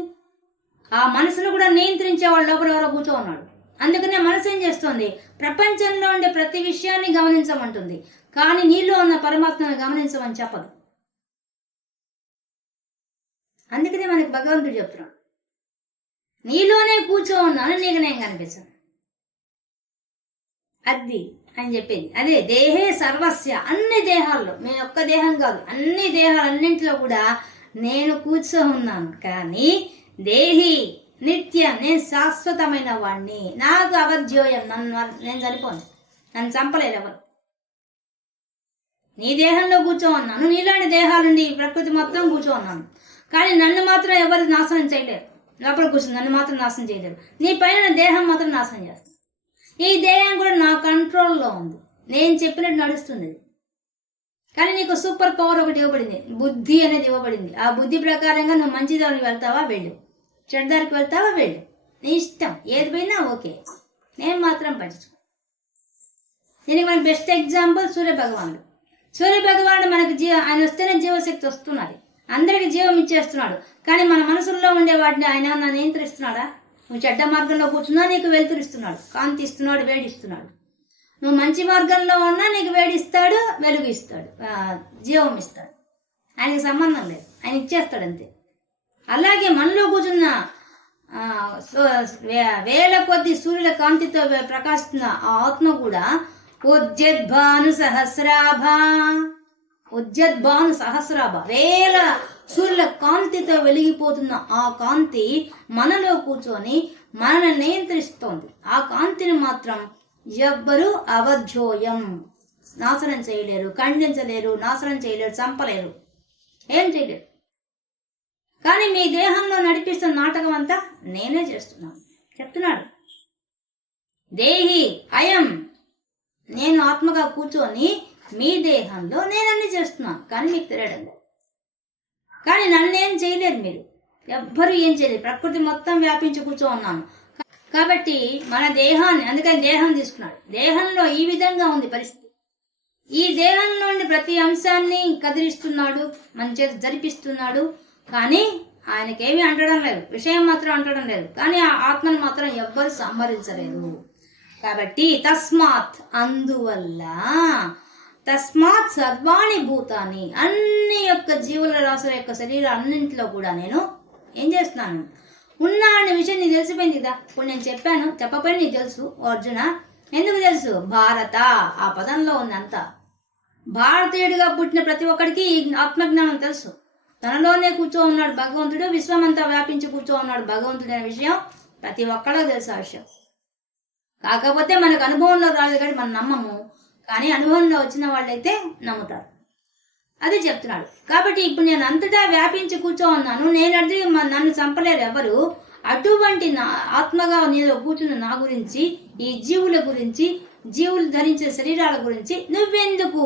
ఆ మనసును కూడా నియంత్రించే వాడు లోపల ఎవరో కూర్చో ఉన్నాడు. అందుకనే మనసు ఏం చేస్తుంది? ప్రపంచంలో ఉండే ప్రతి విషయాన్ని గమనించమంటుంది, కానీ నీలో ఉన్న పరమాత్మను గమనించమని చెప్పదు. అందుకనే మనకి భగవంతుడు చెప్తున్నాడు, నీలోనే కూర్చో ఉన్నాను, నీకు నేను కనిపించను. అది అని చెప్పింది. అదే దేహే సర్వస్య, అన్ని దేహాల్లో, నేను ఒక్క దేహం కాదు, అన్ని దేహాలన్నింటిలో కూడా నేను కూర్చో ఉన్నాను. కానీ దేహి నిత్యం, నేను శాశ్వతమైన వాణ్ణి, నాకు అవధ్యోయం, నేను చనిపోను, నన్ను చంపలేదు ఎవరు. నీ దేహంలో కూర్చో ఉన్నాను, నీలాంటి దేహాలుండి ప్రకృతి మొత్తం కూర్చో ఉన్నాను, కానీ నన్ను మాత్రం ఎవరు నాశనం చేయలేరు. లోపల కూర్చుని నన్ను మాత్రం నాశనం చేయలేరు. నీ పైన దేహం మాత్రం నాశనం చేస్తాను. ఈ దేహం కూడా నా కంట్రోల్లో ఉంది, నేను చెప్పినట్టు నడుస్తుంది. కానీ నీకు సూపర్ పవర్ ఒకటి ఇవ్వబడింది, బుద్ధి అనేది ఇవ్వబడింది. ఆ బుద్ధి ప్రకారంగా నువ్వు మంచి దానికి వెళ్తావా వెళ్ళు, చెడ్డదారికి వెళ్తావా వెళ్ళు, నీ ఇష్టం, ఏది పోయినా ఓకే. నేను మాత్రం పట్టించుకో. దీనికి మన బెస్ట్ ఎగ్జాంపుల్ సూర్య భగవానుడు. సూర్య భగవానుడు మనకు ఆయన వస్తేనే జీవశక్తి వస్తున్నది, అందరికి జీవం ఇచ్చేస్తున్నాడు. కానీ మన మనసుల్లో ఉండే వాటిని ఆయన నియంత్రిస్తున్నాడా? నువ్వు చెడ్డ మార్గంలో కూర్చున్నా నీకు వెలుతురిస్తున్నాడు, కాంతి ఇస్తున్నాడు, వేడిస్తున్నాడు. నువ్వు మంచి మార్గంలో ఉన్నా నీకు వేడిస్తాడు, వెలుగు ఇస్తాడు, జీవం ఇస్తాడు. ఆయనకి సంబంధం లేదు, ఆయన ఇచ్చేస్తాడు అంతే. అలాగే మనలో కూర్చున్న వేల కొద్ది సూర్యుల కాంతితో ప్రకాశిస్తున్న ఆ ఆత్మ కూడా ఉజ్జద్భాను సహస్రాభ, వేల సూర్యుల కాంతితో వెలిగిపోతున్న ఆ కాంతి మనలో కూర్చొని మనల్ని నియంత్రిస్తోంది. ఆ కాంతిని మాత్రం ఎవ్వరూ అవధ్యోయం, నాశనం చేయలేరు, ఖండించలేరు, నాశనం చేయలేరు, చంపలేరు, ఏం చేయలేరు. కానీ మీ దేహంలో నడిపిస్తున్న నాటకం అంతా నేనే చేస్తున్నాను చెప్తున్నాడు. దేహి అయం, నేను ఆత్మగా కూర్చొని మీ దేహంలో నేనన్నీ చేస్తున్నాను, కానీ మీకు తెలియడం లేదు. కానీ నన్నేం చేయలేరు, మీరు ఎవ్వరూ ఏం చేయలేరు. ప్రకృతి మొత్తం వ్యాపించి కూర్చో ఉన్నాను కాబట్టి మన దేహాన్ని, అందుకని దేహం తీసుకున్నాడు. దేహంలో ఈ విధంగా ఉంది పరిస్థితి. ఈ దేహంలోని ప్రతి అంశాన్ని కదిలిస్తున్నాడు, మన చేత జరిపిస్తున్నాడు. కానీ ఆయనకేమీ అంటడం లేదు, విషయం మాత్రం అంటడం లేదు. కానీ ఆ ఆత్మను మాత్రం ఎవ్వరు సంహరించలేదు. కాబట్టి తస్మాత్, అందువల్ల, తస్మాత్ సర్వాణి భూతాన్ని, అన్ని యొక్క జీవుల రాసుల యొక్క శరీరం అన్నింటిలో కూడా నేను ఏం చేస్తున్నాను ఉన్నా అనే విషయం నీకు తెలిసిపోయింది కదా. ఇప్పుడు నేను చెప్పాను, చెప్పపోయినా నీకు తెలుసు. అర్జున ఎందుకు తెలుసు? భారత, ఆ పదంలో ఉందంతా. భారతీయుడిగా పుట్టిన ప్రతి ఒక్కడికి ఈ ఆత్మజ్ఞానం తెలుసు. తనలోనే కూర్చో ఉన్నాడు భగవంతుడు, విశ్వమంతా వ్యాపించి కూర్చో ఉన్నాడు భగవంతుడు అనే విషయం ప్రతి ఒక్కళ్ళకి తెలుసు. ఆ విషయం కాకపోతే మనకు అనుభవంలో రాలేదు కానీ మనం నమ్మము, కానీ అనుభవంలో వచ్చిన వాళ్ళైతే నమ్ముతారు. అది చెప్తున్నాడు. కాబట్టి ఇప్పుడు నేను అంతటా వ్యాపించి కూర్చో ఉన్నాను, నేను అడిగి నన్ను చంపలేరు ఎవరు. అటువంటి నా ఆత్మగా నీలో కూర్చున్న నా గురించి, ఈ జీవుల గురించి, జీవులు ధరించే శరీరాల గురించి నువ్వెందుకు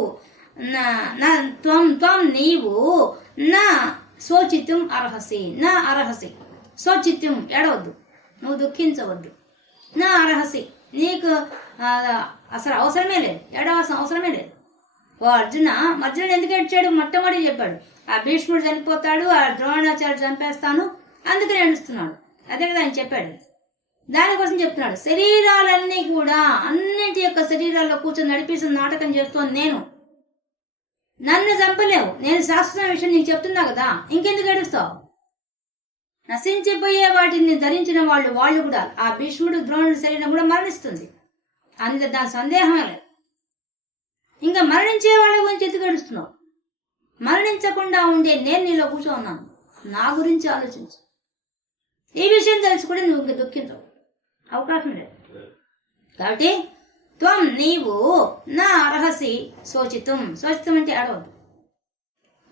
త్వం నీవు నా శోచితం అర్హసి, నా అర్హసి. శోచిత్యం ఏడవద్దు, నువ్వు దుఃఖించవద్దు. నా అర్హసి, నీకు అసలు అవసరమే లేదు, ఏడవలసిన అవసరమే లేదు. ఓ అర్జునుడు ఎందుకు ఏడ్చాడు? మొట్టమొదటి చెప్పాడు, ఆ భీష్ముడు చనిపోతాడు, ఆ ద్రోణాచార్యుడు చంపేస్తాను, అందుకని ఏడుస్తున్నాడు. అదే కదా ఆయన చెప్పాడు. దానికోసం చెప్తున్నాడు. శరీరాలన్నీ కూడా అన్నిటి యొక్క శరీరాల్లో కూర్చొని నడిపిస్తున్న నాటకం చేస్తోంది నేను. నన్ను చంపలేవు, నేను శాస్త్ర విషయం నీకు చెప్తున్నా కదా, ఇంకెందుకు ఏడుస్తావు? నశించిపోయే వాటిని ధరించిన వాళ్ళు కూడా, ఆ భీష్ముడు ద్రోణుడి శరీరం కూడా మరణిస్తుంది, అందులో దాని సందేహమే లేదు. ఇంకా మరణించే వాళ్ళ గురించి ఎందుకు ఏడుస్తున్నావు? మరణించకుండా ఉండే నేను నీలో కూర్చో ఉన్నాను, నా గురించి ఆలోచించు. ఈ విషయం తెలుసుకుంటే నువ్వు ఇంక దుఃఖించవు, అవకాశం లేదు. కాబట్టి త్వం నీవు నా అర్హసి శోచితం. శోచితం అంటే ఏడవద్దు.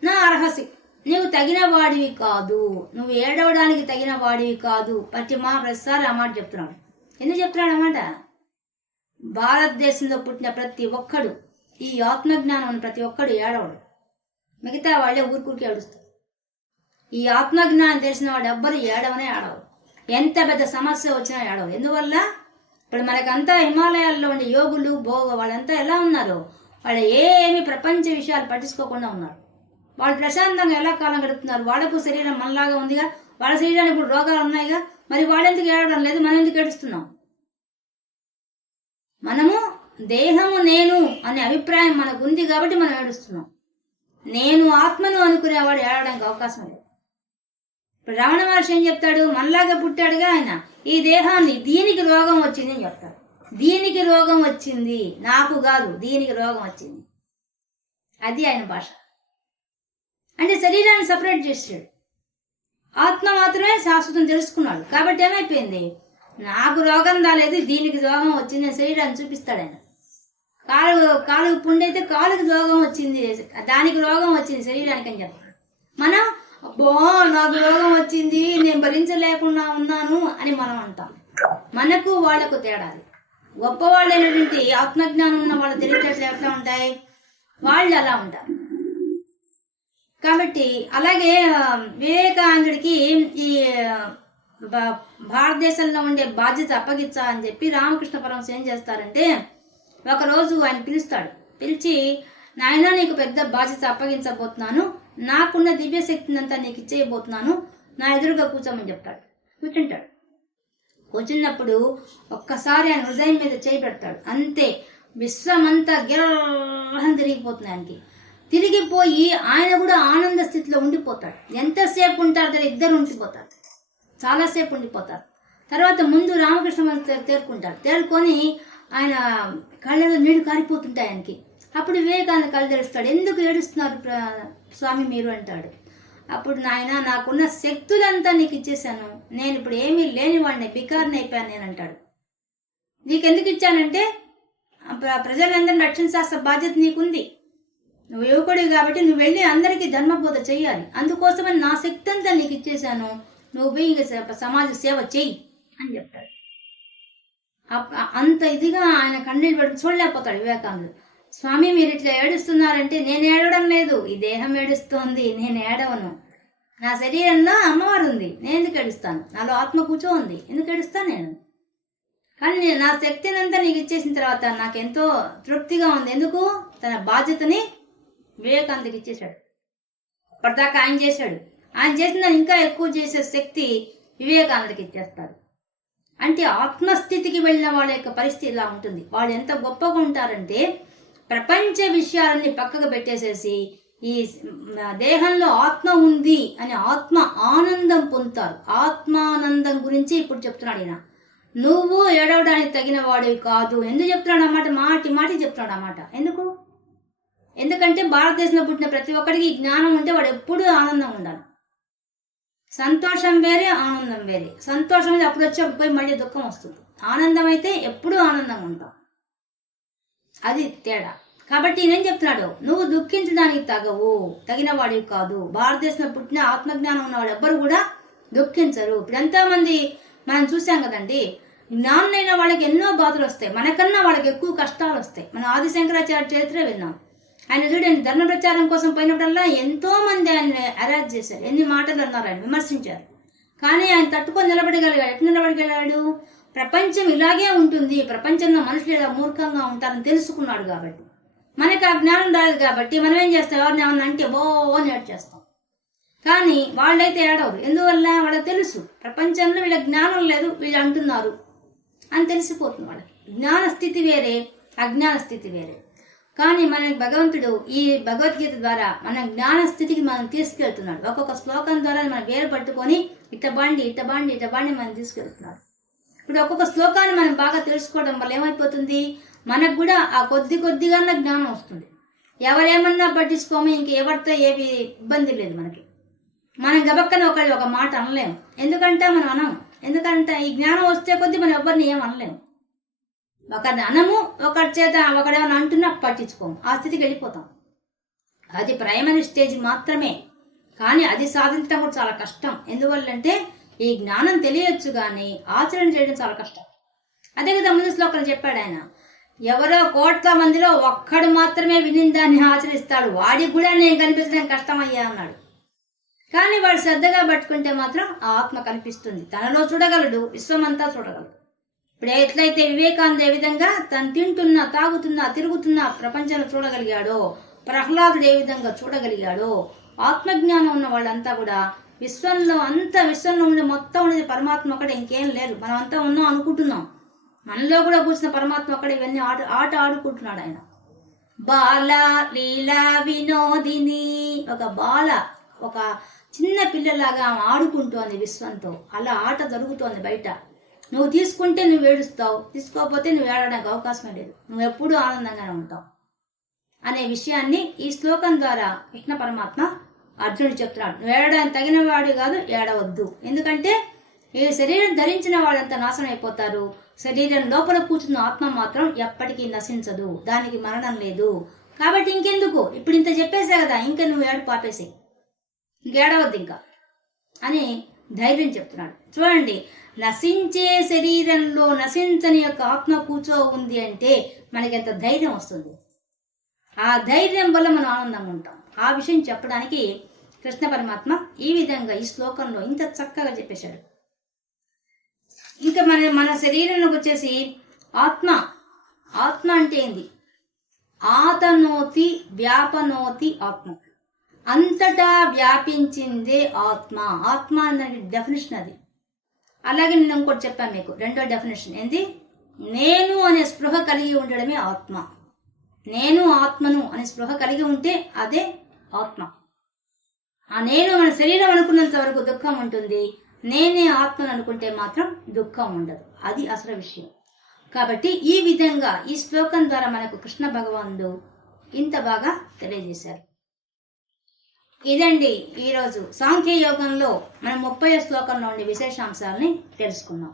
నా అర్హసి, నువ్వు తగిన వాడివి కాదు, నువ్వు ఏడవడానికి తగిన వాడివి కాదు. ప్రతిసారి ఆ మాట చెప్తున్నాడు. ఎందుకు చెప్తున్నాడు అన్నమాట? భారతదేశంలో పుట్టిన ప్రతి ఒక్కడు, ఈ ఆత్మజ్ఞానం ప్రతి ఒక్కడు ఏడవడు, మిగతా వాళ్ళే ఊరికూరికి ఏడుస్తారు. ఈ ఆత్మజ్ఞానం తెలిసిన వాడు ఎవ్వరు ఏడవనే ఏడవరు. ఎంత పెద్ద సమస్య వచ్చినా ఏడవరు. ఎందువల్ల? ఇప్పుడు మనకంతా హిమాలయాల్లో ఉండే యోగులు వాళ్ళంతా ఎలా ఉన్నారు? వాళ్ళు ఏమి ప్రపంచ విషయాలు పట్టించుకోకుండా ఉన్నారు. వాళ్ళు ప్రశాంతంగా ఎలా కాలం గడుపుతున్నారు? వాళ్ళకు శరీరం మనలాగా ఉందిగా, వాళ్ళ శరీరానికి ఇప్పుడు రోగాలు ఉన్నాయిగా, మరి వాళ్ళెందుకు ఏడవడం లేదు, మనం ఎందుకు ఏడుస్తున్నాం? మనము దేహము నేను అనే అభిప్రాయం మనకు ఉంది కాబట్టి మనం ఏడుస్తున్నాం. నేను ఆత్మను అనుకునేవాడు ఏడవడానికి అవకాశం లేదు. ఇప్పుడు రమణ మహర్షి ఏం చెప్తాడు? మనలాగా పుట్టాడుగా ఆయన, ఈ దేహాన్ని దీనికి రోగం వచ్చింది అని చెప్తాడు. దీనికి రోగం వచ్చింది, నాకు కాదు, దీనికి రోగం వచ్చింది. అది ఆయన భాష. అంటే శరీరాన్ని సపరేట్ చేసాడు, ఆత్మ మాత్రమే శాశ్వతం తెలుసుకున్నాడు. కాబట్టి ఏమైపోయింది? నాకు రోగం రాలేదు, దీనికి రోగం వచ్చింది అని శరీరాన్ని చూపిస్తాడు ఆయన. కాలుకు పుండైతే కాలుకి రోగం వచ్చింది, దానికి రోగం వచ్చింది శరీరానికి అని చెప్తాడు. మనం అబ్బో నాకు రోగం వచ్చింది, నేను భరించలేకుండా ఉన్నాను అని మనం అంటాం. మనకు వాళ్లకు తేడాలి. గొప్పవాళ్ళైనటువంటి ఆత్మజ్ఞానం ఉన్న వాళ్ళ తెలివితేటలు ఎట్లా ఉంటాయి? వాళ్ళు అలా ఉంటారు. కాబట్టి అలాగే వివేకానందుడికి ఈ భారతదేశంలో ఉండే బాధ్యత అప్పగించా అని చెప్పి రామకృష్ణ పరమహంస ఏం చేస్తారంటే, ఒకరోజు ఆయన పిలుస్తాడు. పిలిచి, నాయన నీకు పెద్ద బాధ్యత అప్పగించబోతున్నాను, నాకున్న దివ్యశక్తిని అంతా నీకు ఇచ్చేయబోతున్నాను, నా ఎదురుగా కూర్చోమని చెప్తాడు. కూర్చుంటాడు. కూర్చున్నప్పుడు ఒక్కసారి ఆయన హృదయం మీద చేయి పెడతాడు. అంతే, విశ్వమంతా గిరహం తిరిగిపోతుంది ఆయనకి. తిరిగిపోయి ఆయన కూడా ఆనంద స్థితిలో ఉండిపోతాడు. ఎంతసేపు ఉంటారు? ఇద్దరు ఉండిపోతారు, చాలాసేపు ఉండిపోతారు. తర్వాత ముందు రామకృష్ణ తేరుకుంటాడు. తేరుకొని ఆయన కళ్ళలో నీళ్లు కారిపోతుంటాయి ఆయనకి. అప్పుడు వివేకానంద కళ్ళు తెరుస్తాడు. ఎందుకు ఏడుస్తున్నారు స్వామి మీరు అంటాడు. అప్పుడు నాయన నాకున్న శక్తులంతా నీకు ఇచ్చేసాను, నేను ఇప్పుడు ఏమీ లేనివాడిని, బికారిని అయిపోయాను నేను అంటాడు. నీకెందుకు ఇచ్చానంటే ప్రజలందరినీ రక్షించాల్సిన బాధ్యత నీకుంది, నువ్వు యువకుడివి కాబట్టి నువ్వు వెళ్ళి అందరికీ ధర్మబోధ చెయ్యాలి, అందుకోసమని నా శక్తి అంతా నీకు ఇచ్చేసాను, నువ్వు పోయి సమాజ సేవ చెయ్యి అని చెప్తాడు. అంత ఇదిగా ఆయన కన్నీళ్ళు పెట్టి చూడలేకపోతాడు వివేకానందుడు. స్వామి మీరు ఇట్లా ఏడుస్తున్నారంటే, నేను ఏడవడం లేదు, ఈ దేహం ఏడుస్తోంది, నేను ఏడవను. నా శరీరంలో అమ్మవారు ఉంది, నేను ఎందుకు ఏడుస్తాను? నాలో ఆత్మ కూర్చో ఉంది, ఎందుకు ఏడుస్తాను నేను? కానీ నా శక్తిని అంతా నీకు ఇచ్చేసిన తర్వాత నాకెంతో తృప్తిగా ఉంది. ఎందుకు? తన బాధ్యతని వివేకానందకి ఇచ్చేశాడు. అప్పటిదాకా ఆయన చేశాడు, ఆయన చేసిన ఇంకా ఎక్కువ చేసే శక్తి వివేకానందకి ఇచ్చేస్తాడు. అంటే ఆత్మస్థితికి వెళ్ళిన వాళ్ళ యొక్క పరిస్థితి ఇలా ఉంటుంది. వాళ్ళు ఎంత గొప్పగా ఉంటారంటే, ప్రపంచ విషయాలన్నీ పక్కకు పెట్టేసేసి ఈ దేహంలో ఆత్మ ఉంది అని ఆత్మ ఆనందం పొందుతారు. ఆత్మానందం గురించి ఇప్పుడు చెప్తున్నాడు ఈయన. నువ్వు ఏడవడానికి తగిన వాడివి కాదు. ఎందుకు చెప్తున్నాడు అన్నమాట? మాటి చెప్తున్నాడు అన్నమాట. ఎందుకు? ఎందుకంటే భారతదేశంలో పుట్టిన ప్రతి ఒక్కడికి ఈ జ్ఞానం ఉంటే వాడు ఎప్పుడూ ఆనందంగా ఉండాలి. సంతోషం వేరే, ఆనందం వేరే. సంతోషం అయితే అప్పుడు వచ్చి అప్పుడు పోయి మళ్ళీ దుఃఖం వస్తుంది. ఆనందం అయితే ఎప్పుడూ ఆనందంగా ఉంటాం. అది తేడా. కాబట్టి ఈయనేం చెప్తున్నాడు, నువ్వు దుఃఖించడానికి తగిన వాడివి కాదు. భారతదేశంలో పుట్టిన ఆత్మజ్ఞానం ఉన్నవాడు ఎవ్వరు కూడా దుఃఖించరు. ఇప్పుడు ఎంతోమంది మనం చూసాం కదండి, జ్ఞానులైన వాళ్ళకి ఎన్నో బాధలు వస్తాయి, మనకన్నా వాళ్ళకి ఎక్కువ కష్టాలు వస్తాయి. మనం ఆదిశంకరాచార్య చరిత్ర విన్నాం. ఆయన చూడండి, ధర్మ ప్రచారం కోసం పోయినప్పుడల్లా ఎంతో మంది ఆయన అరాజ్ చేశారు, ఎన్ని మాటలు అన్నారు, ఆయన విమర్శించారు. కానీ ఆయన తట్టుకొని నిలబడగలిగాడు. ఎట్లా నిలబడగలిగాడు? ప్రపంచం ఇలాగే ఉంటుంది, ప్రపంచంలో మనుషులు ఇలా మూర్ఖంగా ఉంటారని తెలుసుకున్నాడు. కాబట్టి మనకి ఆ జ్ఞానం రాదు. కాబట్టి మనం ఏం చేస్తాం, ఎవరిని ఏమన్నా అంటే బో అని ఏడ్చేస్తాం. కానీ వాళ్ళైతే ఏడవరు. ఎందువల్ల? వాళ్ళకి తెలుసు ప్రపంచంలో వీళ్ళ జ్ఞానం లేదు, వీళ్ళు అంటున్నారు అని తెలిసిపోతుంది వాళ్ళకి. జ్ఞాన స్థితి వేరే, అజ్ఞాన స్థితి వేరే. కానీ మనకి భగవంతుడు ఈ భగవద్గీత ద్వారా మన జ్ఞాన స్థితికి మనం తీసుకెళ్తున్నాడు. ఒక్కొక్క శ్లోకం ద్వారా మనం వేరు పట్టుకొని ఇట్టబాండి మనం తీసుకెళ్తున్నాడు. ఇప్పుడు ఒక్కొక్క శ్లోకాన్ని మనం బాగా తెలుసుకోవడం వల్ల ఏమైపోతుంది, మనకు కూడా ఆ కొద్దిగా జ్ఞానం వస్తుంది. ఎవరేమన్నా పట్టించుకోము, ఇంకెవరితో ఏవి ఇబ్బంది లేదు మనకి. మనం గబక్కన ఒక మాట అనలేము. ఎందుకంటే మనం అనం. ఎందుకంటే ఈ జ్ఞానం వస్తే కొద్దీ మనం ఎవరిని ఏం అనలేము. ఒకరిని అనము, ఒకరి చేత ఒకడేమైనా అంటున్నా పట్టించుకోము, ఆ స్థితికి వెళ్ళిపోతాం. అది ప్రైమరీ స్టేజ్ మాత్రమే. కానీ అది సాధించడం కూడా చాలా కష్టం. ఎందువల్లంటే ఈ జ్ఞానం తెలియచ్చు కానీ ఆచరణ చేయడం చాలా కష్టం. అదే కదా ముందు శ్లోకంలో చెప్పాడు ఆయన, ఎవరో కోట్ల మందిలో ఒక్కడు మాత్రమే విని దాన్ని ఆచరిస్తాడు, వాడికి కూడా నేను కనిపించడం కష్టమయ్యా అన్నాడు. కానీ వాడు శ్రద్ధగా పట్టుకుంటే మాత్రం ఆ ఆత్మ కనిపిస్తుంది. తనలో చూడగలడు, విశ్వమంతా చూడగలడు. ఇప్పుడు ఎట్లయితే వివేకానంద ఏ విధంగా తను తింటున్నా, తాగుతున్నా, తిరుగుతున్నా ప్రపంచాన్ని చూడగలిగాడో, ప్రహ్లాదుడు ఏ విధంగా చూడగలిగాడో, ఆత్మజ్ఞానం ఉన్న వాళ్ళంతా కూడా విశ్వంలో ఉండే మొత్తం ఉండేది పరమాత్మ ఒకటే, ఇంకేం లేదు. మనం అంతా ఉన్నాం అనుకుంటున్నాం. మనలో కూడా కూర్చున్న పరమాత్మ ఒకటే ఇవన్నీ ఆట ఆడుకుంటున్నాడు ఆయన. బాల లీలా వినోదిని, ఒక బాల, ఒక చిన్న పిల్లలాగా ఆడుకుంటోంది విశ్వంతో. అలా ఆట జరుగుతోంది బయట. నువ్వు తీసుకుంటే నువ్వు ఏడుస్తావు, తీసుకోకపోతే నువ్వు ఏడడానికి అవకాశమే లేదు. నువ్వు ఎప్పుడూ ఆనందంగానే ఉంటావు అనే విషయాన్ని ఈ శ్లోకం ద్వారా కృష్ణ పరమాత్మ అర్జునుడు చెప్తున్నాడు. నువ్వు ఏడడానికి తగిన వాడు కాదు, ఏడవద్దు. ఎందుకంటే ఈ శరీరం ధరించిన వాళ్ళంతా నాశనం అయిపోతారు. శరీరం లోపల కూర్చున్న ఆత్మ మాత్రం ఎప్పటికీ నశించదు, దానికి మరణం లేదు. కాబట్టి ఇంకెందుకు, ఇప్పుడు ఇంత చెప్పేసా కదా, ఇంకా నువ్వు ఏడు పాపేసి ఇంకేడవద్దు ఇంకా అని ధైర్యం చెప్తున్నాడు. చూడండి, నశించే శరీరంలో నశించని యొక్క ఆత్మ కూర్చో ఉంది అంటే మనకి ఎంత ధైర్యం వస్తుంది. ఆ ధైర్యం వల్ల మనం ఆనందంగా ఉంటాం. ఆ విషయం చెప్పడానికి కృష్ణ పరమాత్మ ఈ విధంగా ఈ శ్లోకంలో ఇంత చక్కగా చెప్పేశాడు. ఇంకా మన శరీరంలోకి వచ్చేసి ఆత్మ అంటే ఏంది? ఆతనోతి వ్యాపనోతి ఆత్మ, అంతటా వ్యాపించిందే ఆత్మ. ఆత్మ అనే డెఫినేషన్ అది. అలాగే నేను ఇంకోటి చెప్పాను మీకు, రెండో డెఫినేషన్ ఏంది? నేను అనే స్పృహ కలిగి ఉండడమే ఆత్మ. నేను ఆత్మను అనే స్పృహ కలిగి ఉంటే అదే ఆత్మ. ఆ నేను మన శరీరం అనుకున్నంత వరకు దుఃఖం ఉంటుంది, నేనే ఆత్మను అనుకుంటే మాత్రం దుఃఖం ఉండదు. అది అసలు విషయం. కాబట్టి ఈ విధంగా ఈ శ్లోకం ద్వారా మనకు కృష్ణ భగవానుడు ఇంత బాగా తెలియజేశారు. ఇదండి ఈరోజు సాంఖ్య యోగంలో మనం 30వ శ్లోకంలో ఉండే విశేషాంశాలని తెలుసుకున్నాం.